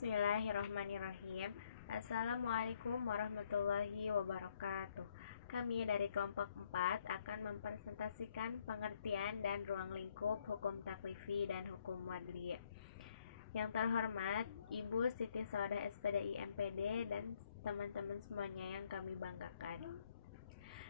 Bismillahirrahmanirrahim. Assalamualaikum warahmatullahi wabarakatuh. Kami dari kelompok 4 akan mempresentasikan pengertian dan ruang lingkup hukum taklifi dan hukum wadli. Yang terhormat Ibu Siti Saudah SPDI MPD dan teman-teman semuanya yang kami banggakan.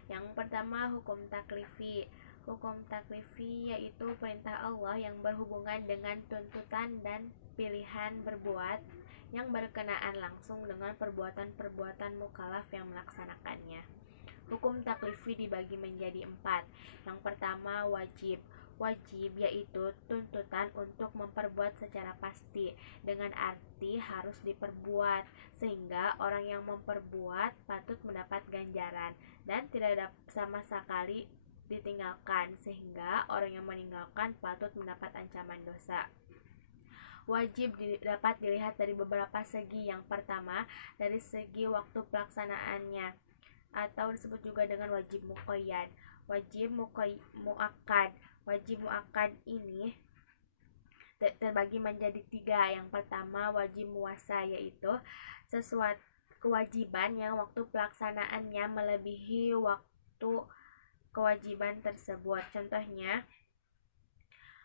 Yang pertama, hukum taklifi. Hukum taklifi yaitu perintah Allah yang berhubungan dengan tuntutan dan pilihan berbuat yang berkenaan langsung dengan perbuatan-perbuatan mukallaf yang melaksanakannya. Hukum taklifi dibagi menjadi 4. Yang pertama, wajib. Wajib yaitu tuntutan untuk memperbuat secara pasti, dengan arti harus diperbuat, sehingga orang yang memperbuat patut mendapat ganjaran dan tidak sama sekali ditinggalkan, sehingga orang yang meninggalkan patut mendapat ancaman dosa. Wajib dapat dilihat dari beberapa segi. Yang pertama, dari segi waktu pelaksanaannya, atau disebut juga dengan wajib muqayyad. Wajib muakkad. Wajib muakkad ini terbagi menjadi 3. Yang pertama, wajib muwassa, yaitu sesuatu kewajiban yang waktu pelaksanaannya melebihi waktu kewajiban tersebut. Contohnya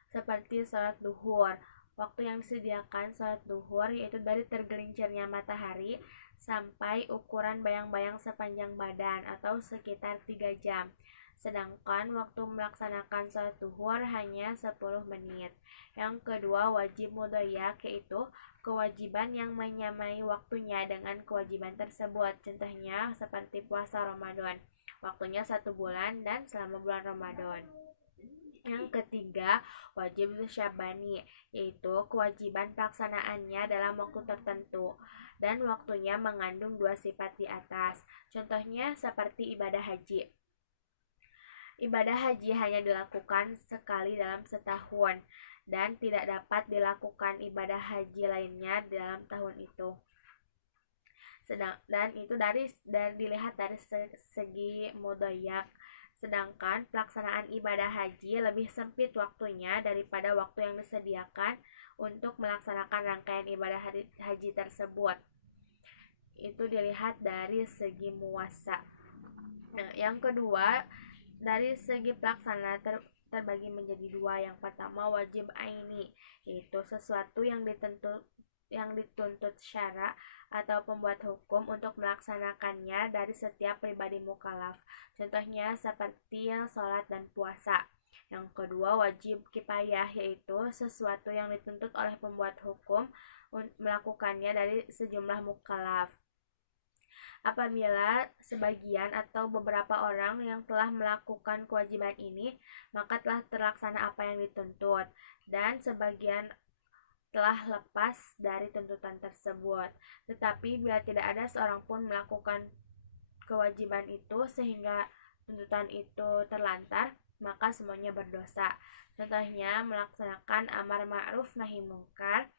seperti sholat duhur. Waktu yang disediakan sholat duhur yaitu dari tergelincirnya matahari sampai ukuran bayang-bayang sepanjang badan atau sekitar 3 jam. Sedangkan waktu melaksanakan sholat duhur hanya 10 menit. Yang kedua, wajib mudhayyak, yaitu kewajiban yang menyamai waktunya dengan kewajiban tersebut. Contohnya seperti puasa Ramadan, waktunya 1 bulan dan selama bulan Ramadan. Yang ketiga, wajib syabani, yaitu kewajiban pelaksanaannya dalam waktu tertentu dan waktunya mengandung 2 sifat di atas. Contohnya seperti ibadah haji. Ibadah haji hanya dilakukan sekali dalam setahun dan tidak dapat dilakukan ibadah haji lainnya dalam tahun itu. Dan itu dari dilihat dari segi mudhayyak. Sedangkan pelaksanaan ibadah haji lebih sempit waktunya daripada waktu yang disediakan untuk melaksanakan rangkaian ibadah haji tersebut. Itu dilihat dari segi muwassa. Nah, yang kedua, dari segi pelaksana terbagi menjadi 2. Yang pertama, wajib aini, yaitu sesuatu yang dituntut syara atau pembuat hukum untuk melaksanakannya dari setiap pribadi mukallaf. Contohnya seperti sholat dan puasa. Yang kedua, wajib kifayah, yaitu sesuatu yang dituntut oleh pembuat hukum melakukannya dari sejumlah mukallaf. Apabila sebagian atau beberapa orang yang telah melakukan kewajiban ini, maka telah terlaksana apa yang dituntut, dan sebagian telah lepas dari tuntutan tersebut. Tetapi bila tidak ada seorang pun melakukan kewajiban itu sehingga tuntutan itu terlantar, maka semuanya berdosa. Contohnya melaksanakan amar ma'ruf nahi mungkar,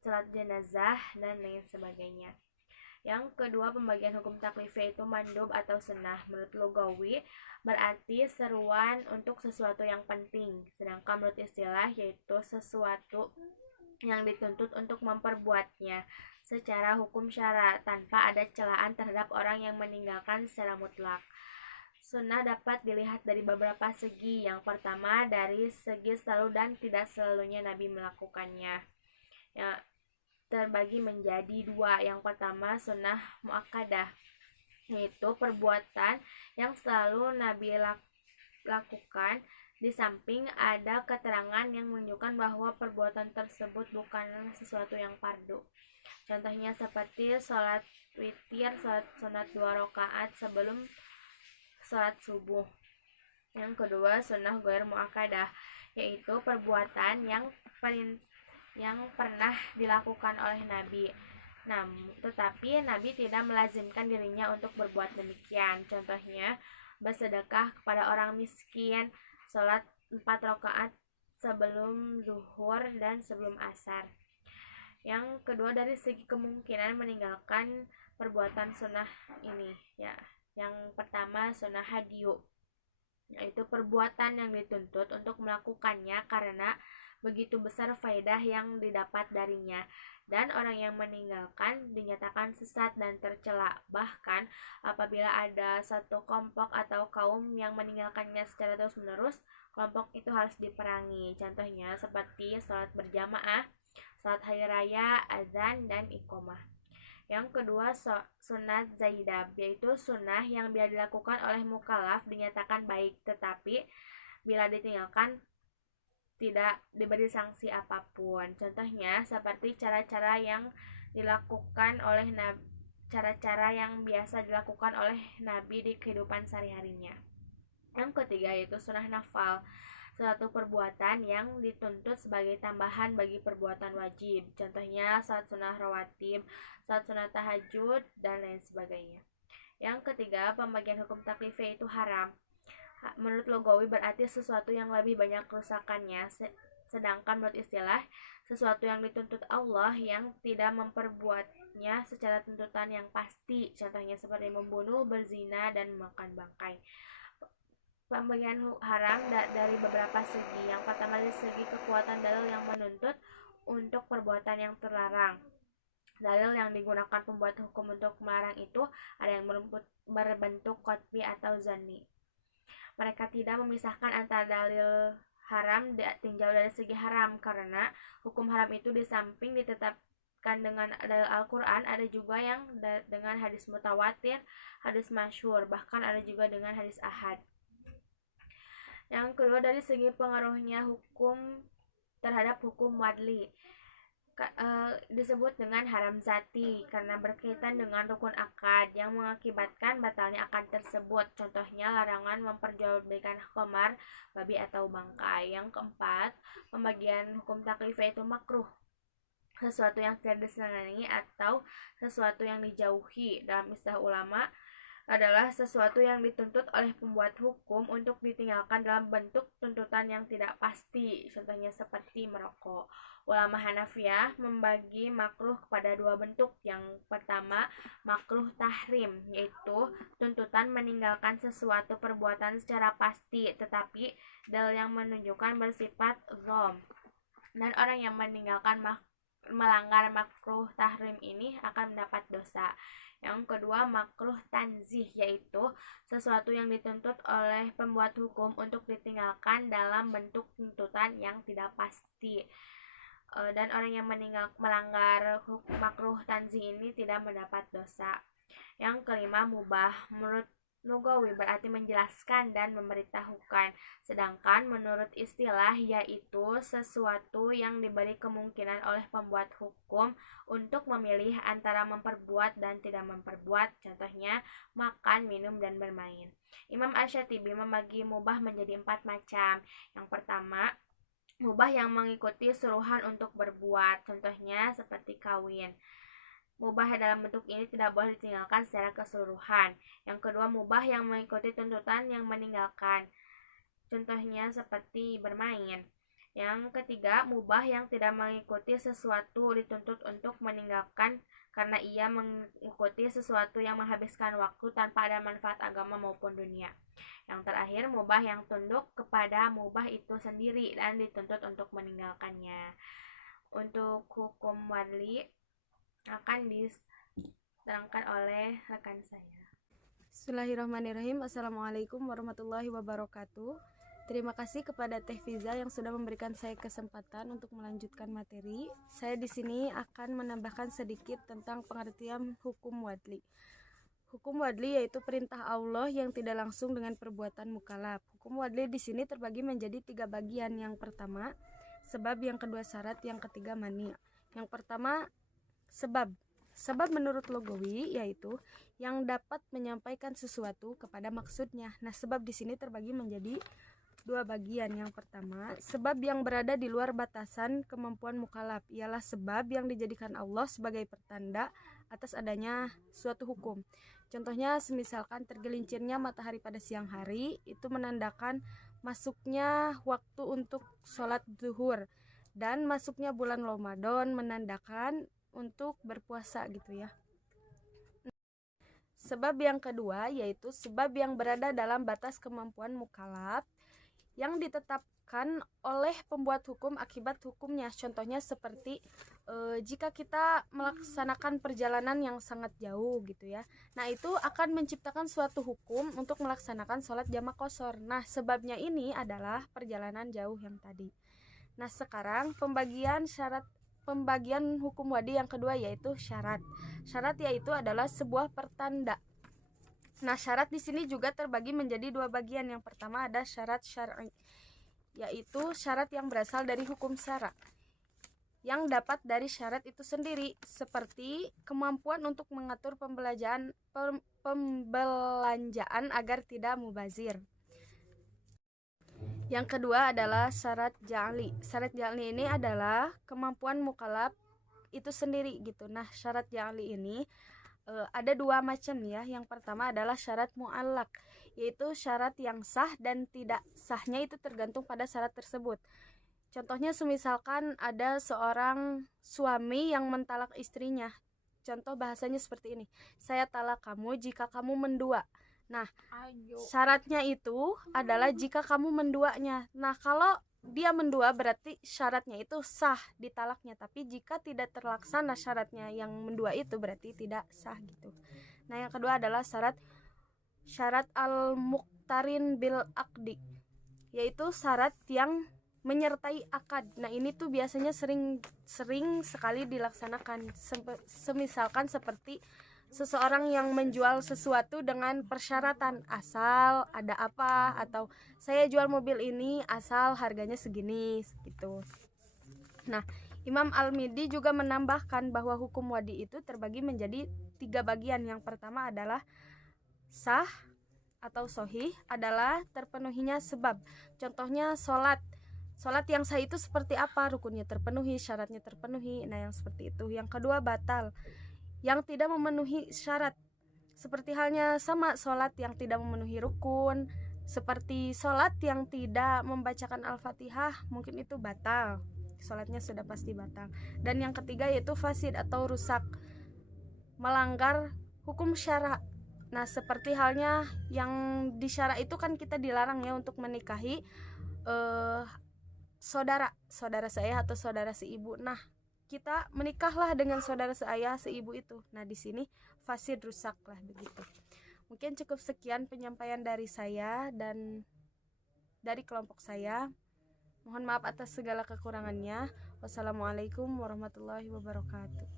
salat jenazah, dan lain sebagainya. Yang kedua, pembagian hukum taklifi itu mandub atau sunnah. Menurut lugawi berarti seruan untuk sesuatu yang penting, sedangkan menurut istilah yaitu sesuatu yang dituntut untuk memperbuatnya secara hukum syara tanpa ada celaan terhadap orang yang meninggalkan secara mutlak. Sunnah dapat dilihat dari beberapa segi. Yang pertama, dari segi selalu dan tidak selalunya Nabi melakukannya. Ya, terbagi menjadi 2. Yang pertama, sunnah muakkadah, yaitu perbuatan yang selalu Nabi lakukan di samping ada keterangan yang menunjukkan bahwa perbuatan tersebut bukan sesuatu yang fardu. Contohnya seperti sholat witir, sholat sunat 2 rakaat sebelum sholat subuh. Yang kedua, sunnah ghair muakkadah, yaitu perbuatan yang pernah dilakukan oleh Nabi, tetapi Nabi tidak melazimkan dirinya untuk berbuat demikian. Contohnya bersedekah kepada orang miskin, sholat 4 rakaat sebelum zuhur dan sebelum asar. Yang kedua, dari segi kemungkinan meninggalkan perbuatan sunnah ini, ya. Yang pertama, sunnah hadyu, yaitu perbuatan yang dituntut untuk melakukannya karena begitu besar faedah yang didapat darinya, dan orang yang meninggalkan dinyatakan sesat dan tercela. Bahkan apabila ada satu kelompok atau kaum yang meninggalkannya secara terus-menerus, kelompok itu harus diperangi. Contohnya seperti sholat berjamaah, sholat hari raya, azan, dan iqomah. Yang kedua, sunat zaidah, yaitu sunnah yang bila dilakukan oleh mukallaf dinyatakan baik, tetapi bila ditinggalkan tidak diberi sanksi apapun. Contohnya seperti cara-cara yang dilakukan oleh Nabi, cara-cara yang biasa dilakukan oleh Nabi di kehidupan sehari-harinya. Yang ketiga yaitu sunnah nafal, suatu perbuatan yang dituntut sebagai tambahan bagi perbuatan wajib. Contohnya salat sunnah rawatib, salat sunnah tahajud, dan lain sebagainya. Yang ketiga, pembagian hukum taklifnya itu haram. Menurut logawi berarti sesuatu yang lebih banyak kerusakannya, sedangkan menurut istilah sesuatu yang dituntut Allah yang tidak memperbuatnya secara tuntutan yang pasti. Contohnya seperti membunuh, berzina, dan makan bangkai. Pembagian haram dari beberapa segi. Yang pertama dari segi kekuatan dalil yang menuntut untuk perbuatan yang terlarang. Dalil yang digunakan pembuat hukum untuk melarang itu ada yang berbentuk qat'i atau zanni. Mereka tidak memisahkan antara dalil haram tinjau dari segi haram, karena hukum haram itu di samping ditetapkan dengan dalil Al-Quran, ada juga yang dengan hadis mutawatir, hadis masyhur, bahkan ada juga dengan hadis ahad. Yang kedua dari segi pengaruhnya hukum terhadap hukum wadli, disebut dengan haram zati karena berkaitan dengan rukun akad yang mengakibatkan batalnya akad tersebut. Contohnya larangan memperjualbelikan khamar, babi, atau bangkai. Yang keempat, pembagian hukum taklifnya itu makruh, sesuatu yang tidak disenangi atau sesuatu yang dijauhi. Dalam istilah ulama adalah sesuatu yang dituntut oleh pembuat hukum untuk ditinggalkan dalam bentuk tuntutan yang tidak pasti. Contohnya seperti merokok. Ulama Hanafiyah membagi makruh kepada dua bentuk. Yang pertama, makruh tahrim, yaitu tuntutan meninggalkan sesuatu perbuatan secara pasti, tetapi dalil yang menunjukkan bersifat dhom. Dan orang yang meninggalkan melanggar makruh tahrim ini akan mendapat dosa. Yang kedua, makruh tanzih, yaitu sesuatu yang dituntut oleh pembuat hukum untuk ditinggalkan dalam bentuk tuntutan yang tidak pasti. Dan orang yang melanggar makruh tanzih ini tidak mendapat dosa. Yang kelima, mubah. Menurut lugawi berarti menjelaskan dan memberitahukan, sedangkan menurut istilah yaitu sesuatu yang diberi kemungkinan oleh pembuat hukum untuk memilih antara memperbuat dan tidak memperbuat. Contohnya makan, minum, dan bermain. Imam Asy-Syatibi membagi mubah menjadi 4 macam. Yang pertama, mubah yang mengikuti suruhan untuk berbuat, contohnya seperti kawin. Mubah dalam bentuk ini tidak boleh ditinggalkan secara keseluruhan. Yang kedua, mubah yang mengikuti tuntutan yang meninggalkan, contohnya seperti bermain. Yang ketiga, mubah yang tidak mengikuti sesuatu dituntut untuk meninggalkan karena ia mengikuti sesuatu yang menghabiskan waktu tanpa ada manfaat agama maupun dunia. Yang terakhir, mubah yang tunduk kepada mubah itu sendiri dan dituntut untuk meninggalkannya. Untuk hukum wadli akan diterangkan oleh rekan saya. Bismillahirrahmanirrahim. Assalamualaikum warahmatullahi wabarakatuh. Terima kasih kepada Teh Fiza yang sudah memberikan saya kesempatan untuk melanjutkan materi. Saya di sini akan menambahkan sedikit tentang pengertian hukum wadli. Hukum wadli yaitu perintah Allah yang tidak langsung dengan perbuatan mukallaf. Hukum wadli di sini terbagi menjadi 3 bagian. Yang pertama, sebab, yang kedua syarat, yang ketiga mani. Yang pertama, sebab. Sebab menurut logawi yaitu yang dapat menyampaikan sesuatu kepada maksudnya. Nah, sebab di sini terbagi menjadi 2 bagian. Yang pertama, sebab yang berada di luar batasan kemampuan mukallaf ialah sebab yang dijadikan Allah sebagai pertanda atas adanya suatu hukum. Contohnya semisalkan tergelincirnya matahari pada siang hari, itu menandakan masuknya waktu untuk sholat zuhur, dan masuknya bulan Ramadan menandakan untuk berpuasa gitu ya. Sebab yang kedua yaitu sebab yang berada dalam batas kemampuan mukallaf yang disebabkan oleh pembuat hukum akibat hukumnya. Contohnya seperti jika kita melaksanakan perjalanan yang sangat jauh gitu ya. Nah, itu akan menciptakan suatu hukum untuk melaksanakan sholat jamak qashar. Nah, sebabnya ini adalah perjalanan jauh yang tadi. Nah, sekarang pembagian hukum wadi yang kedua yaitu syarat. Syarat yaitu adalah sebuah pertanda. Nah, syarat di sini juga terbagi menjadi dua bagian. Yang pertama ada syarat syar'i, yaitu syarat yang berasal dari hukum syara, yang dapat dari syarat itu sendiri, seperti kemampuan untuk mengatur pembelanjaan agar tidak mubazir. Yang kedua adalah syarat ja'li. Syarat ja'li ini adalah kemampuan mukallaf itu sendiri gitu. Nah, syarat ja'li ini ada dua macam ya. Yang pertama adalah syarat mu'allaq, yaitu syarat yang sah dan tidak sahnya itu tergantung pada syarat tersebut. Contohnya semisalkan ada seorang suami yang mentalak istrinya. Contoh bahasanya seperti ini: saya talak kamu jika kamu mendua. Nah, syaratnya itu adalah jika kamu menduanya. Nah, kalau dia mendua berarti syaratnya itu sah ditalaknya, tapi jika tidak terlaksana syaratnya yang mendua itu berarti tidak sah gitu. Nah, yang kedua adalah syarat al-muqtarin bil aqdi, yaitu syarat yang menyertai akad. Nah, ini tuh biasanya sering sekali dilaksanakan. Semisalkan seperti seseorang yang menjual sesuatu dengan persyaratan asal ada apa, atau saya jual mobil ini asal harganya segini gitu. Nah, Imam Al-Midi juga menambahkan bahwa hukum wadi itu terbagi menjadi 3 bagian. Yang pertama adalah sah atau sahih, adalah terpenuhinya sebab. Contohnya sholat yang sah itu seperti apa? Rukunnya terpenuhi, syaratnya terpenuhi. Nah, yang seperti itu. Yang kedua batal, yang tidak memenuhi syarat, seperti halnya sama sholat yang tidak memenuhi rukun, seperti sholat yang tidak membacakan Al-Fatihah, mungkin itu batal, sholatnya sudah pasti batal. Dan yang ketiga yaitu fasid atau rusak, melanggar hukum syara. Nah, seperti halnya yang di syara itu kan kita dilarang ya untuk menikahi saudara saya atau saudara seibu. Nah, kita menikahlah dengan saudara seayah seibu itu. Nah, di sini fasid, rusak lah begitu. Mungkin cukup sekian penyampaian dari saya dan dari kelompok saya. Mohon maaf atas segala kekurangannya. Wassalamualaikum warahmatullahi wabarakatuh.